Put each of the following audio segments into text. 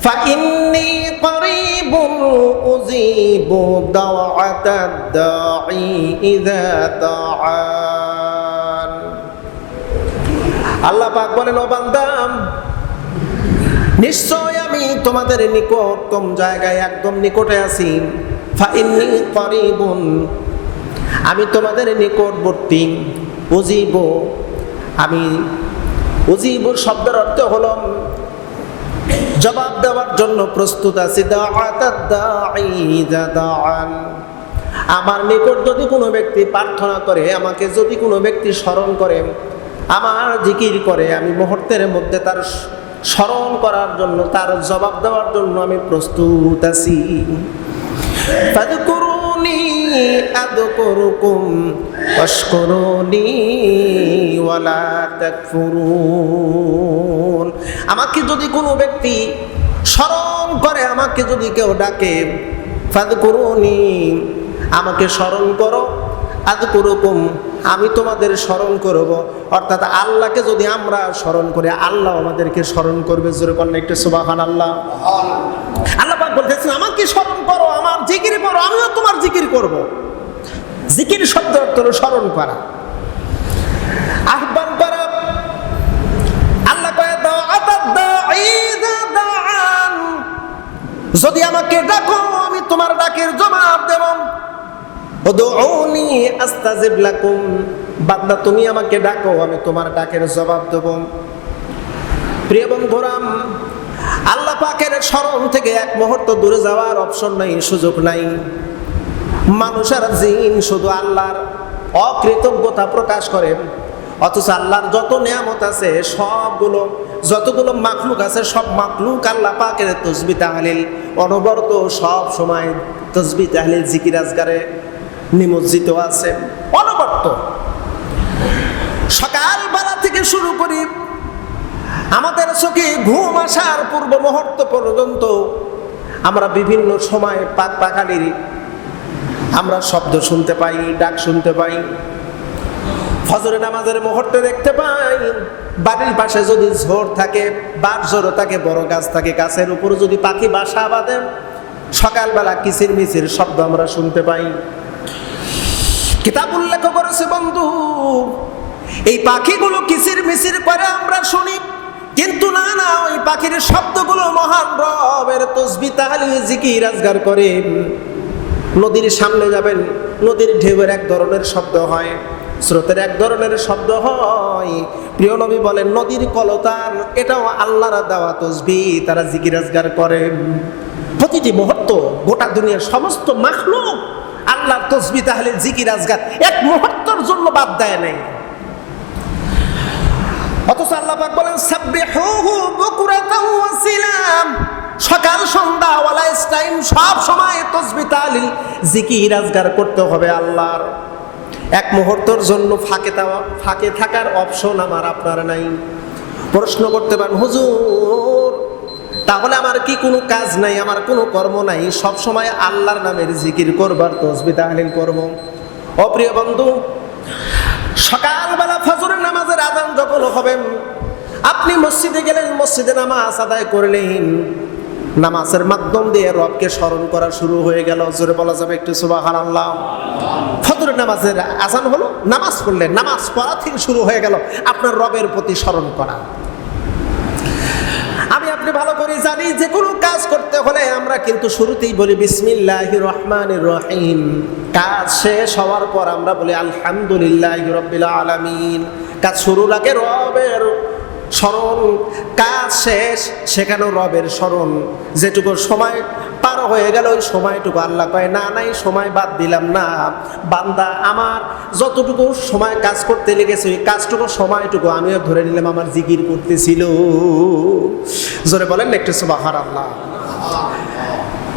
فإني قريب أجيب دعوة الداعي إذا دعان আল্লাহ পাক বলেন ও বান্দাম নিশ্চয় আমি তোমাদের নিকট কম জায়গায় একদম নিকটে আছি ফাইন্নি করিবুন আমি তোমাদের নিকটবর্তী উজিব আমি উজিব শব্দের অর্থ হলো জবাব দেওয়ার জন্য প্রস্তুত আছি। আমার নিকট যদি কোনো ব্যক্তি প্রার্থনা করে, আমাকে যদি কোনো ব্যক্তি স্মরণ করে, আমার জিকির করে, আমি মুহূর্তের মধ্যে তার স্মরণ করার জন্য, তার জবাব দেওয়ার জন্য আমি প্রস্তুত আছি। ফাদকুরুনি আমাকে যদি কোনো ব্যক্তি স্মরণ করে আমাকে যদি কেউ ডাকে ফাদকুরুনি আমাকে স্মরণ করো আদকুরুকুম আমি তোমাদের স্মরণ করব। অর্থাৎ আল্লাহকে যদি আমরা স্মরণ করি আল্লাহ আমাদেরকে স্মরণ করবে। জোরে কন্যা একটু সুবাহান আল্লাহ আল্লাহ বলতেছেন আমাকে স্মরণ করো আমার জিকির করো আমিও তোমার জিকির করব। জিকির শব্দ অর্থ স্মরণ করা। আহ্বান করা। আল্লাহ। যদি আমাকে ডাকো, আমি তোমার ডাকের জবাব দেব। বান্দা, তুমি আমাকে ডাকো, আমি তোমার ডাকের জবাব দেব। প্রিয় বন্ধুরাম, আল্লাহ পাকের স্মরণ থেকে এক মুহূর্ত দূরে যাওয়ার অপশন নাই, সুযোগ নাই। মানুষের জিন শুধু আল্লাহর অকৃতজ্ঞতা প্রকাশ করে, অথচ আল্লাহর যত নিয়ামত আছে, সবগুলো, যতগুলো মাখলুক আছে, সব মাখলুক আল্লাহ পাকের তসবি তাহলিল। অনবরত সব সময় তসবি তাহলিল জিকির আজগারে নিমজ্জিত আছে। অনবরত। সকালবেলা থেকে শুরু করি, আমাদের চোখে ঘুম আসার পূর্ব মুহূর্ত পর্যন্ত আমরা বিভিন্ন সময় পাক পাখালির আমরা শব্দ শুনতে পাই, ডাক শুনতে পাই। ফজরে নামাজের মুহূর্তে দেখতে পাই, বাড়ির পাশে যদি ঝোড় থাকে বার ঝোড় থাকে, বড় গাছ থাকে, গাছের উপরে যদি পাখি বাসা বাঁধে, সকালবেলা কিচির মিচির শব্দ আমরা শুনতে পাই। কিতাব উল্লেখ করেছে বন্ধু, এই পাখিগুলো কিচির মিচির করে আমরা শুনি। কিন্তু না না, ওই পাখির শব্দগুলো মহান রবের তসবি, তাহলে জিকির রাজগার করে নদীর সামনে যাবেন, নদীর ঢেউয়ের এক ধরনের শব্দ হয়, স্রোতের এক ধরনের শব্দ হয়। প্রিয় নবী বলেন, নদীর কলতান এটাও আল্লাহর দেওয়া তসবি তারা জিকির রাজগার করেন। প্রতিটি মুহূর্ত, গোটা দুনিয়ার সমস্ত মাখলুক আল্লাহর তসবি তাহলে জিকির আজগার এক মুহূর্তের জন্য বাদ দেয় নাই। অথচ আল্লাহ পাক বলেন, সাব্বিহুহু বুকরাতাও ওয়াসিলাম সকাল, সন্ধ্যা, ওয়ালাইস টাইম, সব সময় তসবি তাহলিল জিকির, আজগার করতে হবে আল্লাহর। এক মুহূর্তের জন্য ফাঁকে ফাঁকে থাকার অপশন আমার, আপনার নাই। প্রশ্ন করতে পারেন, হুজুর, তাহলে আমার কি কোনো কাজ নাই, আমার কোনো কর্ম নাই? সব সময় আল্লাহর নামের জিকির করবার তসবি তাহলিল করব। অপ্রিয় বন্ধু, সকালবেলা ফজরের নামাজের আজান যখন হবেন আপনি মসজিদে গেলেন, মসজিদে নামাজ আদায় করলেন। নামাজের মাধ্যম দিয়ে রবকে স্মরণ করা শুরু হয়ে গেল। জোরে বলা যাবে একটু সুবাহান আল্লাহ ফজরের নামাজের আজান হলো, নামাজ পড়লেন নামাজ পড়া থেকে শুরু হয়ে গেল আপনার রবের প্রতি স্মরণ করা। আমি আপনি ভালো করে জানি, যে কোনো কাজ করতে হলে আমরা কিন্তু শুরুতেই বলি, বিসমিল্লাহ রহমান রহিম। কাজ শেষ হওয়ার পর আমরা বলি, আলহামদুলিল্লাহ রব্বিল আলামিন। কাজ শুরুর আগে রবের স্মরণ, কাজ শেষ, সেখানেও রবের স্মরণ। যেটুকু সময় পার হয়ে গেল, ওই সময়টুকু আল্লাহ কয়, না নাই সময় বাদ দিলাম না। বান্দা, আমার যতটুকু সময় কাজ করতে লেগেছে, ওই কাজটুকু, সময়টুকু আমিও ধরে নিলাম, আমার জিকির করতেছিল। জোরে বলেন একটু সুবাহার আল্লাহ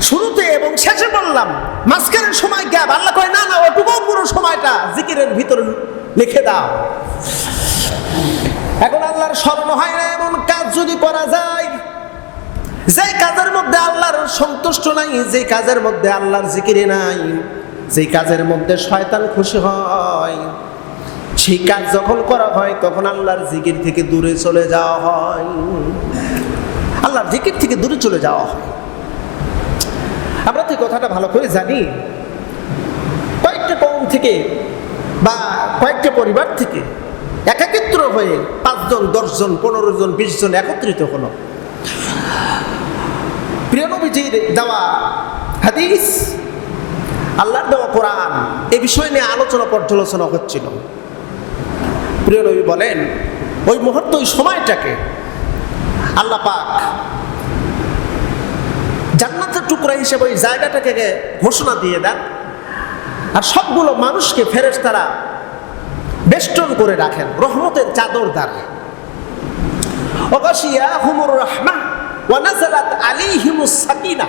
শুরুতে এবং শেষে বললাম মাঝখানের সময় গ্যাপ। আল্লাহ কয়, না না ওটুকু পুরো সময়টা জিকিরের ভিতরে লিখে দাও। এখন আল্লাহর স্মরণ হয় না, এমন কাজ যদি করা যায় যে কাজের মধ্যে আল্লাহর সন্তুষ্ট নাই যে কাজের মধ্যে আল্লাহর জিকিরে নাই যে কাজের মধ্যে শয়তান খুশি হয়, সেই কাজ যখন করা হয়, তখন আল্লাহর জিকির থেকে দূরে চলে যাওয়া হয়। আল্লাহর জিকির থেকে দূরে চলে যাওয়া হয়। আমরা তো কথাটা ভালো করে জানি। কয়েকটা কম থেকে বা কয়েকটা পরিবার থেকে একাকিত্র হয়ে পাঁচজন, দশজন পনেরো জন বিশ জন একত্রিত হলো। প্রিয় নবীজির দেওয়া হাদিস, আল্লাহর দেওয়া কোরআন, এ বিষয় নিয়ে আলোচনা পর্যালোচনা হচ্ছিল। প্রিয় নবী বলেন, ওই মুহূর্ত, ওই সময়টাকে আল্লাহ পাক জান্নাতের টুকরা হিসেবে, ওই জায়গাটাকে ঘোষণা দিয়ে দেন। আর সবগুলো মানুষকে ফেরেস তারা বেষ্টন করে রাখেন, রহমতের চাদর দ্বারা। অগাশিয়া হুমুর রহমা ওয়ানাজালাত আলিহিমুস সাকিনা।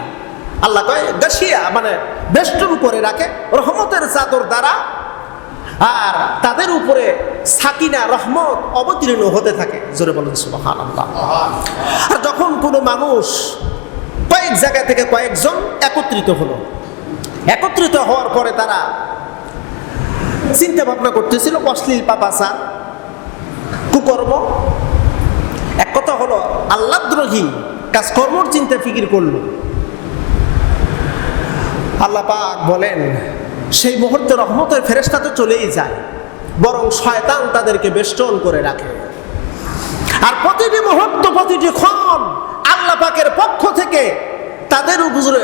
আল্লাহ কয়, গাশিয়া মানে বেষ্টন করে রাখে, রহমতের চাদর দ্বারা। আর তাদের উপরে সাকিনা, রহমত অবতীর্ণ হতে থাকে। জোরে বলেন সুবহান আর যখন কোনো মানুষ কয়েক জায়গা থেকে কয়েকজন একত্রিত হলো, একত্রিত হওয়ার পরে তারা চিন্তা ভাবনা করতেছিল, অশ্লীল পাপাচার কুকর্ম। এক কথা হলো আল্লাদ্রোহী কাজকর্মর চিন্তা ফিকির করল। আল্লাহ পাক বলেন, সেই মুহূর্তে রহমতের ফেরেস্তা তো চলেই যায়, বরং শয়তান তাদেরকে বেষ্টন করে রাখে। আর প্রতিটি মুহূর্ত, প্রতিটি ক্ষণ আল্লাহ পাকের পক্ষ থেকে তাদের উপরে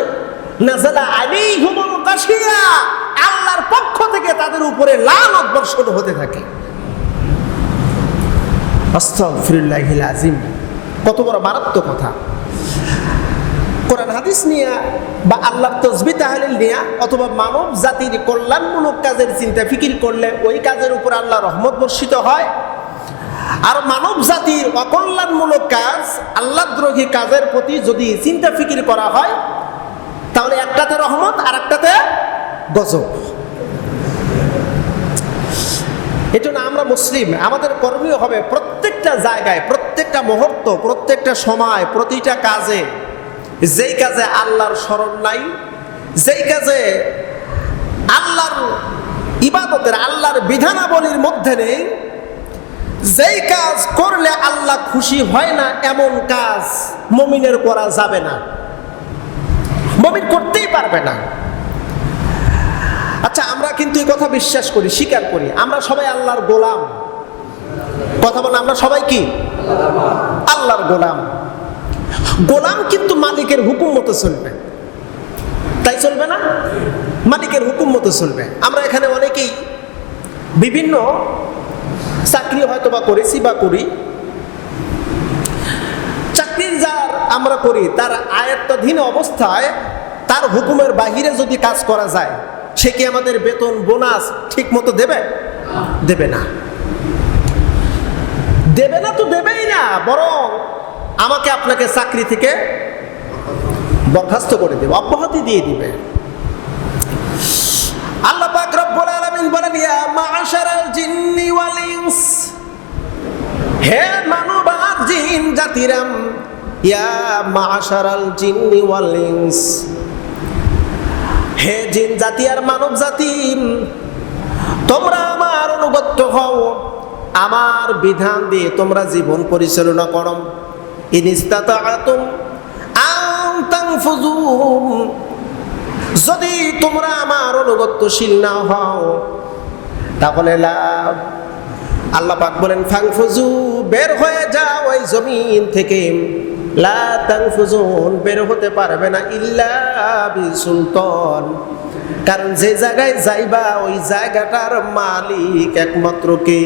নাজালা আলাইহিমুল গাশিয়া আল্লাহর পক্ষ থেকে তাদের উপরে লাল বর্ষণ হতে থাকে। আযীম। কত বড় মারাত্মক কথা। কোরআন হাদিস নিয়ে বা আল্লাহর তসবি তাহলিল নিয়ে অথবা মানব জাতির কল্যাণমূলক কাজের চিন্তা ফিকির করলে ওই কাজের উপর আল্লাহ রহমত বর্ষিত হয়। আর মানব জাতির অকল্যাণমূলক কাজ আল্লাহদ্রোহী কাজের প্রতি যদি চিন্তা ফিকির করা হয়, তাহলে একটাতে রহমত আর একটাতে গজব। এটা না আমরা মুসলিম, আমাদের করণীয় হবে প্রত্যেকটা জায়গায়, প্রত্যেকটা মুহূর্ত, প্রত্যেকটা সময়, প্রতিটা কাজে। যেই কাজে আল্লাহর স্মরণ নাই, যেই কাজে আল্লাহর ইবাদতের, আল্লাহর বিধানাবলীর মধ্যে নেই, যেই কাজ করলে আল্লাহ খুশি হয় না, এমন কাজ মমিনের করা যাবে না। মমিন করতেই পারবে না। আচ্ছা আমরা কিন্তু এই কথা বিশ্বাস করি, স্বীকার করি। আমরা সবাই আল্লাহর গোলাম। কথা বলে আমরা সবাই কি? আল্লাহর গোলাম। গোলাম কিন্তু মালিকের হুকুম মতো চলবে। তাই চলবে না? মালিকের হুকুম মতো চলবে। আমরা এখানে অনেকেই বিভিন্ন চাকরি হয়তো বা করেছি বা করি। চাকরির যার আমরা করি, তার আয়ত্তাধীন অবস্থায় তার হুকুমের বাহিরে যদি কাজ করা যায় সে কি আমাদের বেতন বোনাস ঠিক মতো দেবে? দেবে না। দেবে না তো দেবেই না, বরং আমাকে আপনাকে চাকরি থেকে বরখাস্ত করে দেবে, অব্যাহতি দিয়ে দিবে। আল্লাহ পাক রব্বুল আলামিন বলেন, ইয়া মাআশারাল জিন্নি ওয়াল ইনস। হে মানব জিন জাতিরাম, ইয়া মাআশারাল জিন্নি ওয়াল ইনস। হে জিন জাতি আর মানব জাতি, তোমরা আমার অনুগত্য হও। আমার বিধান দিয়ে তোমরা জীবন পরিচালনা করো। যদি তোমরা আমার অনুগত্যশীল না হও, তাহলে লাভ আল্লাহ পাক বলেন ফাংফুজু বের হয়ে যাও ওই জমিন থেকে। লা তাংফুজুন বের হতে পারবে না ইল্লা বিসুলতান কারণ যে জায়গায় যাইবা, ওই জায়গাটার মালিক একমাত্র কে?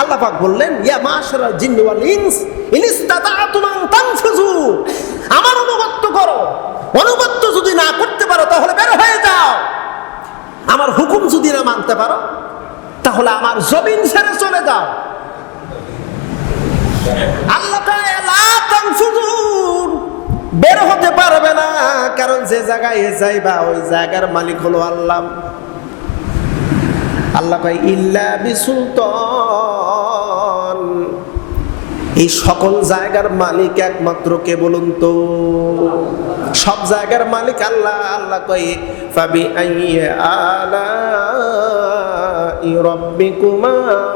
আল্লাহ পাক বললেন, ইয়া মাশারা জিন্ন ওয়াল ইনস আন তানফুজু আমার অনুগত্য করো। অনুগত্য যদি না করতে পারো, তাহলে বের হয়ে যাও। আমার হুকুম যদি না মানতে পারো, তাহলে আমার জমিন ছেড়ে চলে যাও। আল্লাহ কয়, "লা বের হতে পারবে না। কারণ যে জায়গায় যাইবা ওই জায়গার মালিক হলো আল্লাহ। আল্লাহ কয় ইল্লা বিসুলতান। এই সকল জায়গার মালিক একমাত্র কে বলুন তো? সব জায়গার মালিক আল্লাহ। আল্লাহ কই ফাবি আলা রব্বিকুমা।